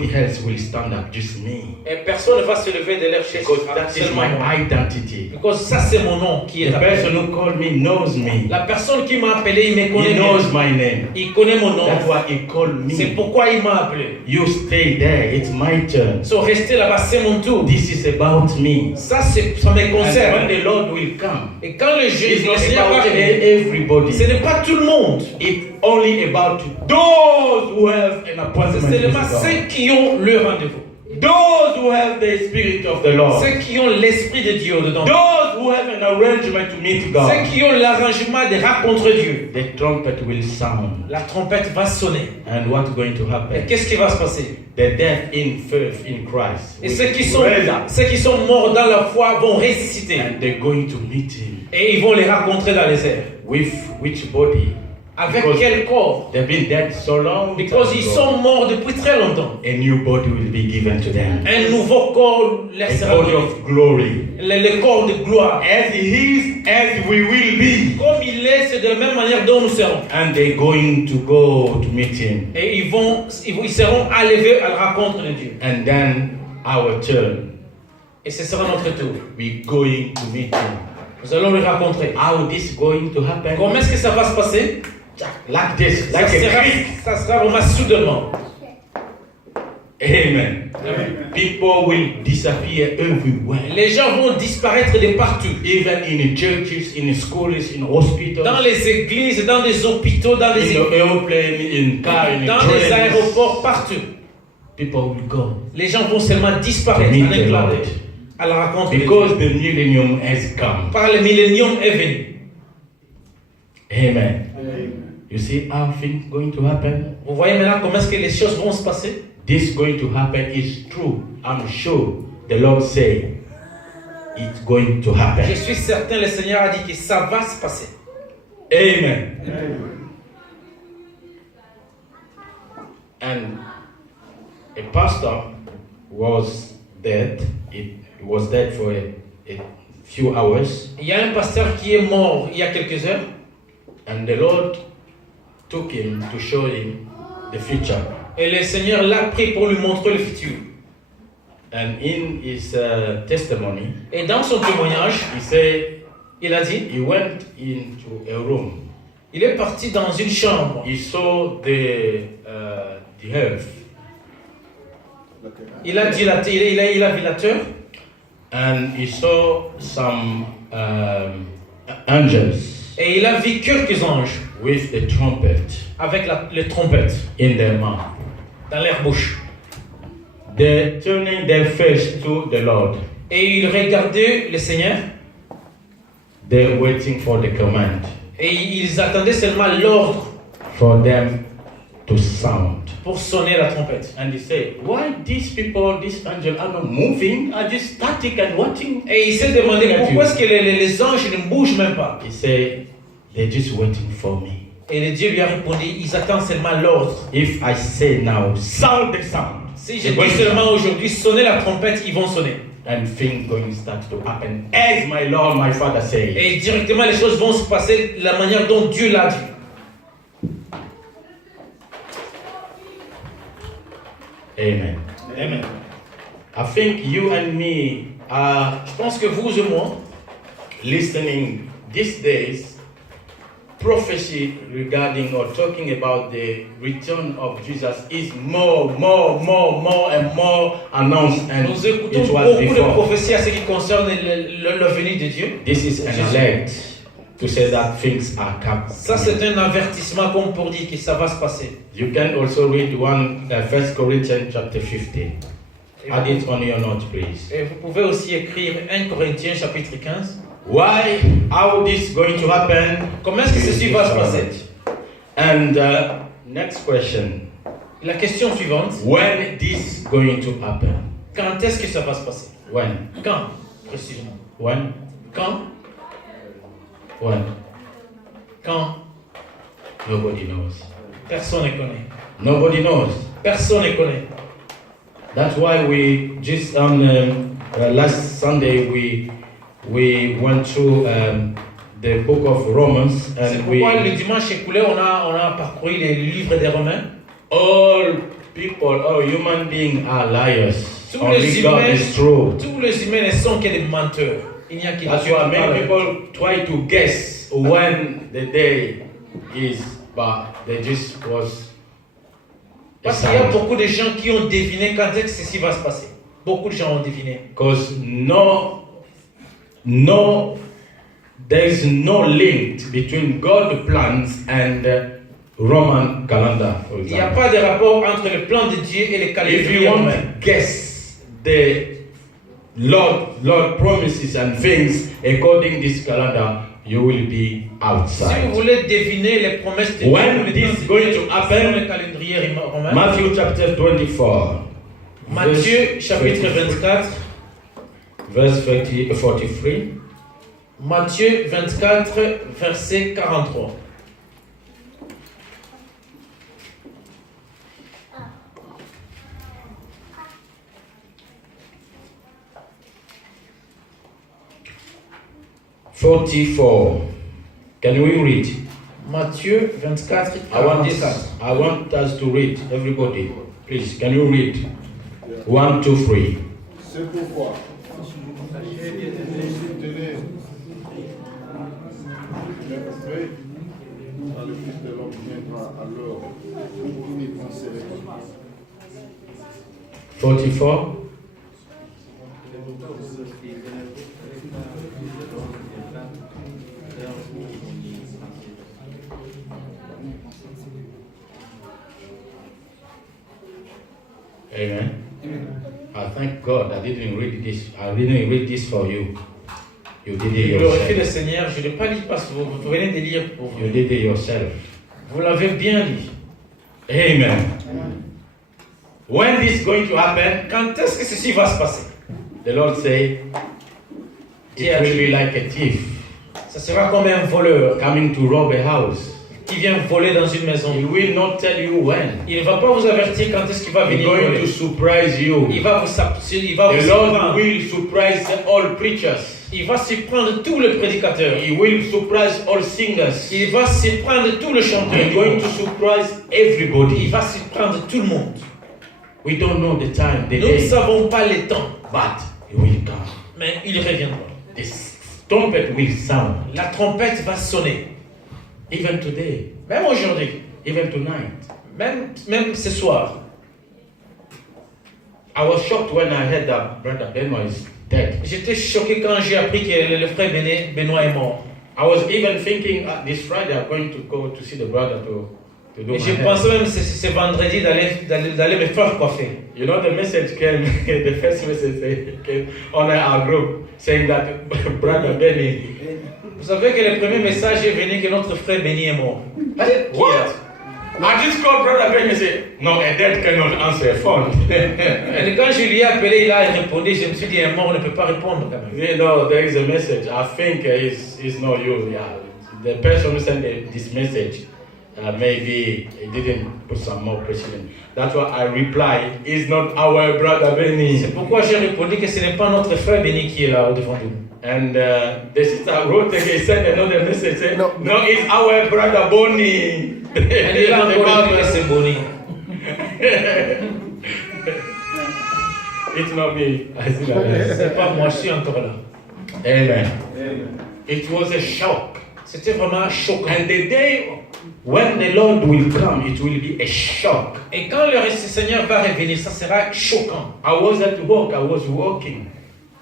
Nobody else will stand up, just me. Et personne ne va se lever de leur chaise. Because that is Seulement my moi. identity. Because ça c'est mon nom qui est The appelé. person who called me knows me. La personne qui m'a appelé, il me He connaît bien. knows my name. Il connaît mon nom. That's why he called C'est me. pourquoi il m'a appelé. You stay there. It's my turn. So rester là-bas, c'est mon tour. This is about me. Ça me And when concerne. the Lord will come, Et quand le it's not Seigneur va about venir, everybody. ce n'est pas tout le monde. It's only about those who have an appointment C'est with seulement God. ceux qui ont le rendez-vous. Those who have the Spirit of the Lord. Ceux qui ont l'Esprit de Dieu dedans. Those who have an arrangement to meet God. Ceux qui ont l'arrangement de rencontrer Dieu. The trumpet will sound. La trompette va sonner. And what's going to Et happen? qu'est-ce qui va se passer? The dead in faith in Christ. Et will ceux qui sont morts dans la foi vont ressusciter. and they're going to meet Him. Et ils vont les rencontrer dans les airs. With which body? Avec Because quel corps? they've been dead so long. Because ils sont morts depuis très longtemps. A new body will be given to them. Un nouveau corps leur A sera body donné. of glory. Le corps de gloire. As He is, as we will be. Comme il est, c'est de la même manière dont nous serons. And they're going to go to meet Him. Et ils seront enlevés à la rencontre de Dieu. And then our turn. Et ce sera notre tour. We're going to meet Him. Nous allons le rencontrer. How this going to happen? Comment est-ce que ça va se passer? Like this, like a creek. Ça sera vraiment soudainement. Amen. Amen. People will disappear everywhere. Les gens vont disparaître de partout. Even in churches, in schools, in hospitals, Dans les églises, dans les hôpitaux, dans in les, the airplane, in car, in dans les trains. aéroports, partout. People will go Les gens vont seulement disparaître to meet en the un clin Lord. d'œil, à la rencontre de because Dieu. the millennium has come. Par le millénium est venu. Amen. You see how things going to happen? Vous voyez maintenant comment est-ce que les choses vont se passer? This going to happen is true. I'm sure the Lord say it's going to Je happen. suis certain, le Seigneur a dit que ça va se passer. Amen. And a pastor was dead. It was dead for a few hours. Il y a un pasteur qui est mort il y a quelques heures. And the Lord took him to show him the future. Et le Seigneur l'a pris pour lui montrer le futur. And in his testimony, Et dans son témoignage, he said il a dit, he went into a room. il est parti dans une chambre. He saw the earth, Il a dilaté, il a vu la terre. and he saw some angels Et il a vu quelques anges with the trumpet avec les trompettes in their mouth. dans leur bouche. They're turning their face to the Lord. Et il regardait le Seigneur. They're waiting for the command Et ils attendaient seulement l'ordre for them to sound. pour sonner la trompette. And he said, why these people, these angels are not moving, are just static and watching? Et il s'est demandé pourquoi est-ce que les anges ne bougent même pas. He said, they're just waiting for me. Et le Dieu lui a répondu, ils attendent seulement l'ordre. If I say now, sound the sound. Si je dis seulement aujourd'hui, sonner la trompette, ils vont sonner. And things going to start to happen as my Lord, my Father said. Et directement les choses vont se passer de la manière dont Dieu l'a dit. Amen. Amen. I think you and me are Je pense que vous et moi, listening these days prophecy regarding or talking about the return of Jesus is more and more announced than nous écoutons it was beaucoup de before. prophéties à ce qui concerne le venue de Dieu. This is an alert to say that things are Ça, coming. c'est un avertissement comme pour dire que ça va se passer. You can also read 1 Corinthians chapter 50. Add it on your note, please. Et vous pouvez aussi écrire 1 Corinthiens chapitre 15. Why? How this going to happen? Comment est-ce que ceci va se passer? And next question. La question suivante, When this going to happen? quand est-ce que ça va se passer? When? Quand, précisément? When? Quand? When? Quand? Nobody knows. Personne ne connaît. Nobody knows. Personne ne connaît. That's why we just on last Sunday we went through the book of Romans C'est and pourquoi le we dimanche écoulé, on a parcouru les livres des Romains. all people or human beings are liars. Tous Only les God humains, is true. tous les humains ne sont que des menteurs. Il n'y a que That's Dieu why qui many parle. people try to guess when the day is, but they just was. Parce qu'il y a beaucoup de gens qui ont deviné quand est-ce que ceci va se passer. Beaucoup de gens ont deviné. Because there is no link between God's plans and Roman calendar, for Il n'y a example. pas de rapport entre le plan de Dieu et les If calendriers you want romains. to guess the Lord promises and things according this calendar, you will be Si outside. vous voulez deviner les promesses de When Dieu, this is going to happen, selon le calendrier romain, Matthew chapter 24, Matthieu chapitre 24, verse 43. Matthieu 24, verset 43. Can we read? Matthieu 24, I want 44. us to read, everybody. Please, can you read? 1, 2, 3. C'est pourquoi, tenez, merveille, quand le Fils de l'homme viendra, alors vous n'y penserez pas. 44. Amen. I thank God I didn't read this. I didn't read this for you. You did it Glorifiez le yourself. Seigneur. Je ne l'ai pas lu parce que vous venez de lire pour vous. You did it yourself. Vous l'avez bien lu. Amen. When this is going to happen, Quand est-ce que ceci va se passer? the Lord say, it will be like a thief Ça sera comme un voleur coming to rob a house. qui vient voler dans une maison. He will not tell you when. Il ne va pas vous avertir quand est-ce qu'il va He's venir going voler. to surprise you. Il va vous The Lord surprendre. will surprise all preachers. Il va surprendre tout le prédicateur. He will surprise all singers. Il va surprendre tout le chanteur. He's going to surprise everybody. Il va surprendre tout le monde. We don't know the time, the Nous ne day, savons pas les temps, but it will come. mais il reviendra. The trumpet will sound. La trompette va sonner. Even today, Même aujourd'hui, even tonight. même ce soir. I was shocked when I heard that Brother Benoit is dead. J'étais choqué quand j'ai appris que le frère Benoît est mort. I was even thinking this Friday I'm going to go to see the brother to do Et my je hair. pensais même ce vendredi d'aller me faire coiffer. You know, the message came, the first message came on our group saying that Brother Benny. Vous savez que le premier message est venu que notre frère Benny est mort. What? I just called Brother Benny and said, no, a dead cannot answer a phone. Et quand je lui ai appelé, il a répondu. Je me suis dit, un mort ne peut pas répondre quand même. You know, there is a message. I think it's not you. Yeah, the person who sent this message, maybe he didn't put some more precision. That's why I reply, it's not our Brother Benny. C'est pourquoi j'ai répondu que ce n'est pas notre frère Benny qui est là au-devant de nous. And the sister wrote again, sent another message saying, No. no, it's our Brother Bonnie. Elle est là encore dit que c'est Bonnie. It's not me. I see that. C'est pas moi, je suis encore là. Amen. It was a shock. C'était vraiment choquant. And the day when the Lord will come, it will be a shock. Et quand le Seigneur va revenir, ça sera choquant. I was at work, I was walking,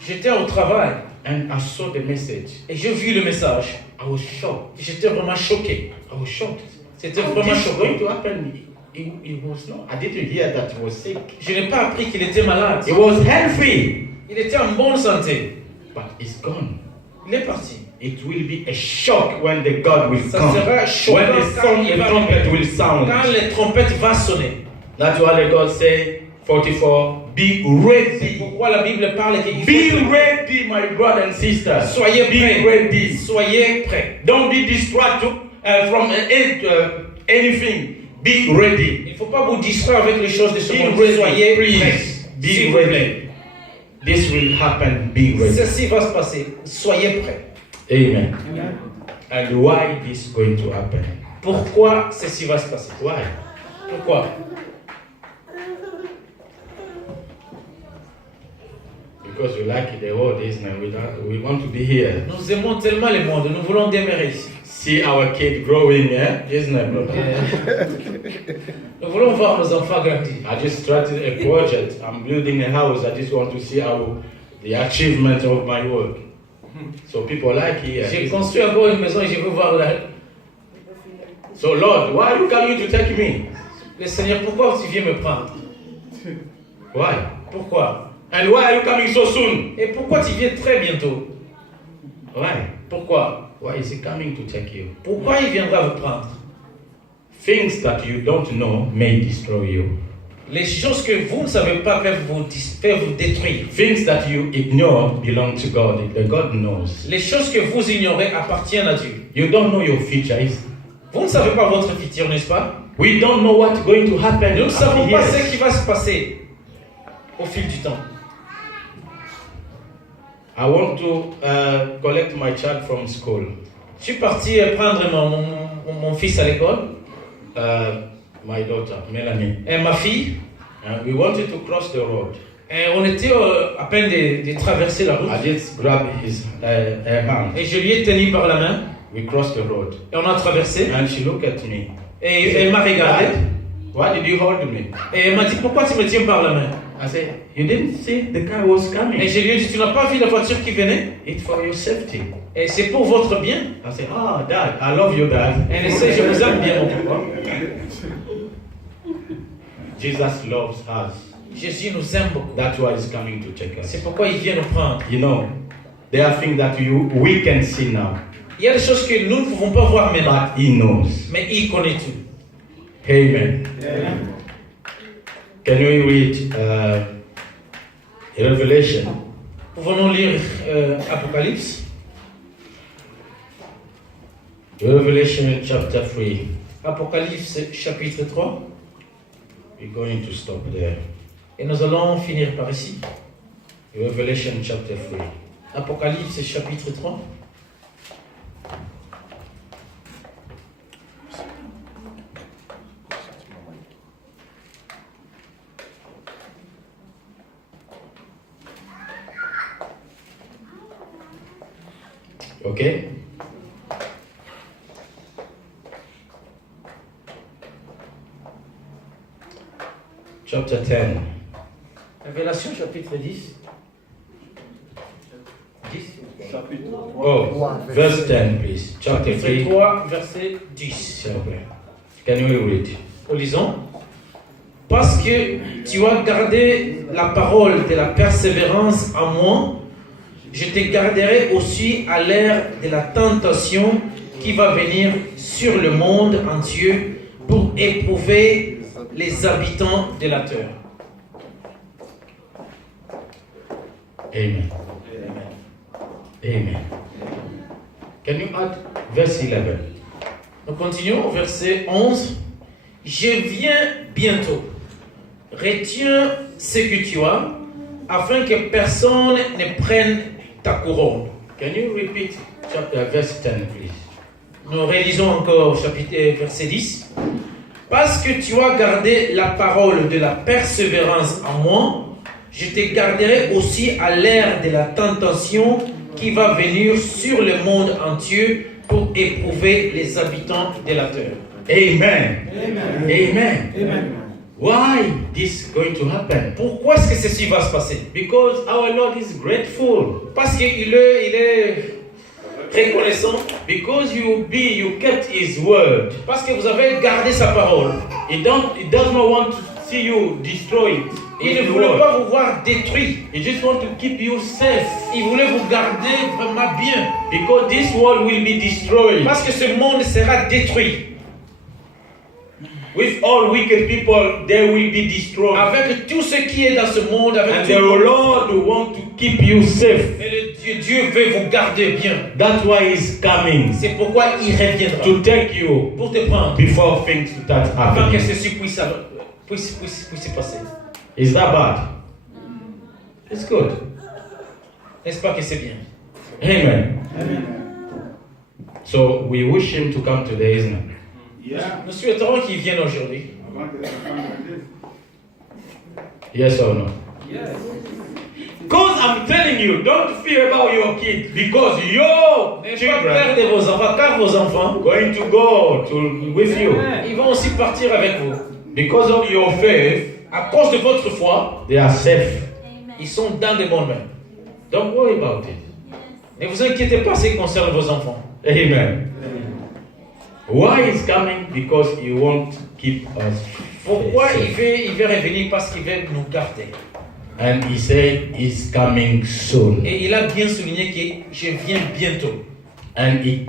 J'étais au travail and I saw the message. et j'ai vu le message. I was shocked. J'étais vraiment choqué. I was shocked. C'était How vraiment this is going choquant. to happen? He was not. I didn't hear that he was sick. Je n'ai pas appris qu'il était malade. He was healthy, Il était en bonne santé. but it's gone. Il est parti. It will be a shock when the God will Ça come. sera choquant When the quand song, il the va trumpet revenir. will sound. Quand les trompettes vont sonner. That's why the God say, 44, be C'est ready. pourquoi la Bible parle qu'il Be faut ready, my brother and sister. soyez Be prêts. ready. Soyez prêts. Don't be distracted from anything. Be ready. Il ne faut pas vous distraire avec les choses de ce Be monde. ready, Soyez prêts. please. S'il Be vous plaît. ready. This will happen. Be ready. Ceci va se passer. Soyez prêts. Amen. And why this is going to happen? Pourquoi ceci va se passer? Why? Pourquoi? Because we like the world, isn't it? We want to be here. Nous aimons tellement le monde, nous voulons demeurer ici. See our kid growing, yeah? Isn't it, brother? Nous voulons voir nos enfants grandir. I just started a project. I'm building a house. I just want to see how the achievement of my work. So people like here. J'ai construit encore une maison et je veux voir So Lord, why are you coming to take me? le Seigneur, pourquoi tu viens me prendre? Why? Pourquoi? And why are you coming so soon? Et pourquoi tu viens très bientôt? Why? Pourquoi? Why is he coming to take you? Pourquoi il viendra vous prendre? Things that you don't know may destroy you. Les choses que vous ne savez pas peuvent vous détruire. Things that you ignore belong to God. The God knows. Les choses que vous ignorez appartiennent à Dieu. You don't know your future. Vous ne savez pas votre futur, n'est-ce pas? We don't know what's going to happen. Nous ne savons after pas years. ce qui va se passer au fil du temps. I want to collect my child from school. Je suis parti prendre mon fils à l'école, My daughter, Melanie. et ma fille, We wanted to cross the road. et on était à peine de traverser la route. I just grabbed her hand. Et je lui ai tenu par la main, We crossed the road. et on a traversé. And she looked at me. Et elle m'a regardé, Why did you hold me? et elle m'a dit, pourquoi tu me tiens par la main? I said, you didn't see the car was Et coming. je lui ai dit, tu n'as pas vu la voiture qui venait? It's for your safety. Et c'est pour votre bien. I said, Dad, I love you, Dad. Elle essaie, je vous aime bien, mon papa. Jesus loves us. Jésus nous aime beaucoup. That's why he's coming to check us. C'est pourquoi il vient nous prendre. You know, there are things that we can see now, Il y a des choses que nous ne pouvons pas voir maintenant, but he knows. mais il connaît tout. Amen. Can we read Revelation? Pouvons-nous lire Apocalypse? Revelation chapter 3. Apocalypse chapitre 3. We're going to stop there. Et nous allons finir par ici. Revelation chapter 3. Apocalypse chapitre 3. Okay? Chapter 10. Révélation chapitre 10. 10. Chapitre 3. Oh, verse 10, please. Chapter Chapitre 3. 3, verset 10. Chapter. Can we read? Lisons. Parce que tu as gardé la parole de la persévérance en moi, je te garderai aussi à l'ère de la tentation qui va venir sur le monde entier pour éprouver les habitants de la terre. Amen. Amen. Can you add verse 11? Nous continuons au verset 11. Je viens bientôt. Retiens ce que tu as, afin que personne ne prenne ta couronne. Can you repeat chapter verse 10, please? Nous réalisons encore chapitre verset 10. Parce que tu as gardé la parole de la persévérance en moi, je te garderai aussi à l'ère de la tentation qui va venir sur le monde entier pour éprouver les habitants de la terre. Amen. Amen. Amen. Amen. Why this is going to happen? Pourquoi est-ce que ceci va se passer? Because our Lord is grateful. Parce qu'il est reconnaissant. Because you kept His word. Parce que vous avez gardé sa parole. He does not want to see you destroyed. Il ne voulait pas vous voir détruit. He just want to keep you safe. Il voulait vous garder vraiment bien. Because this world will be destroyed. Parce que ce monde sera détruit. With all wicked people, they will be destroyed. Avec tout ce qui est dans ce monde, avec And tout the le monde. Lord want to keep you safe. Et Dieu veut vous garder bien. That's why He's coming C'est pourquoi il reviendra to take you pour te prendre before things start afin que happening. ceci puisse se passer. Is that bad? It's good. N'est-ce pas que c'est bien? Amen. So we wish Him to come today, isn't it? Yeah. Nous souhaiterons qu'il vienne aujourd'hui. Avant que les enfants grandissent. Yes or no? Yes. Because I'm telling you, don't fear about your kids, because your N'ayez pas peur children de vos enfants, car vos enfants, going to go with you. ils vont aussi partir avec vous. Because of your faith, À cause de votre foi, they are safe. ils sont dans de bonnes mains. Don't worry about it. Ne vous inquiétez pas en ce qui concerne vos enfants. Amen. Why is coming? Because he won't keep us. Pourquoi safe. il veut revenir? Parce qu'il veut nous garder. And he said he's coming soon. Et il a bien souligné que je viens bientôt. And he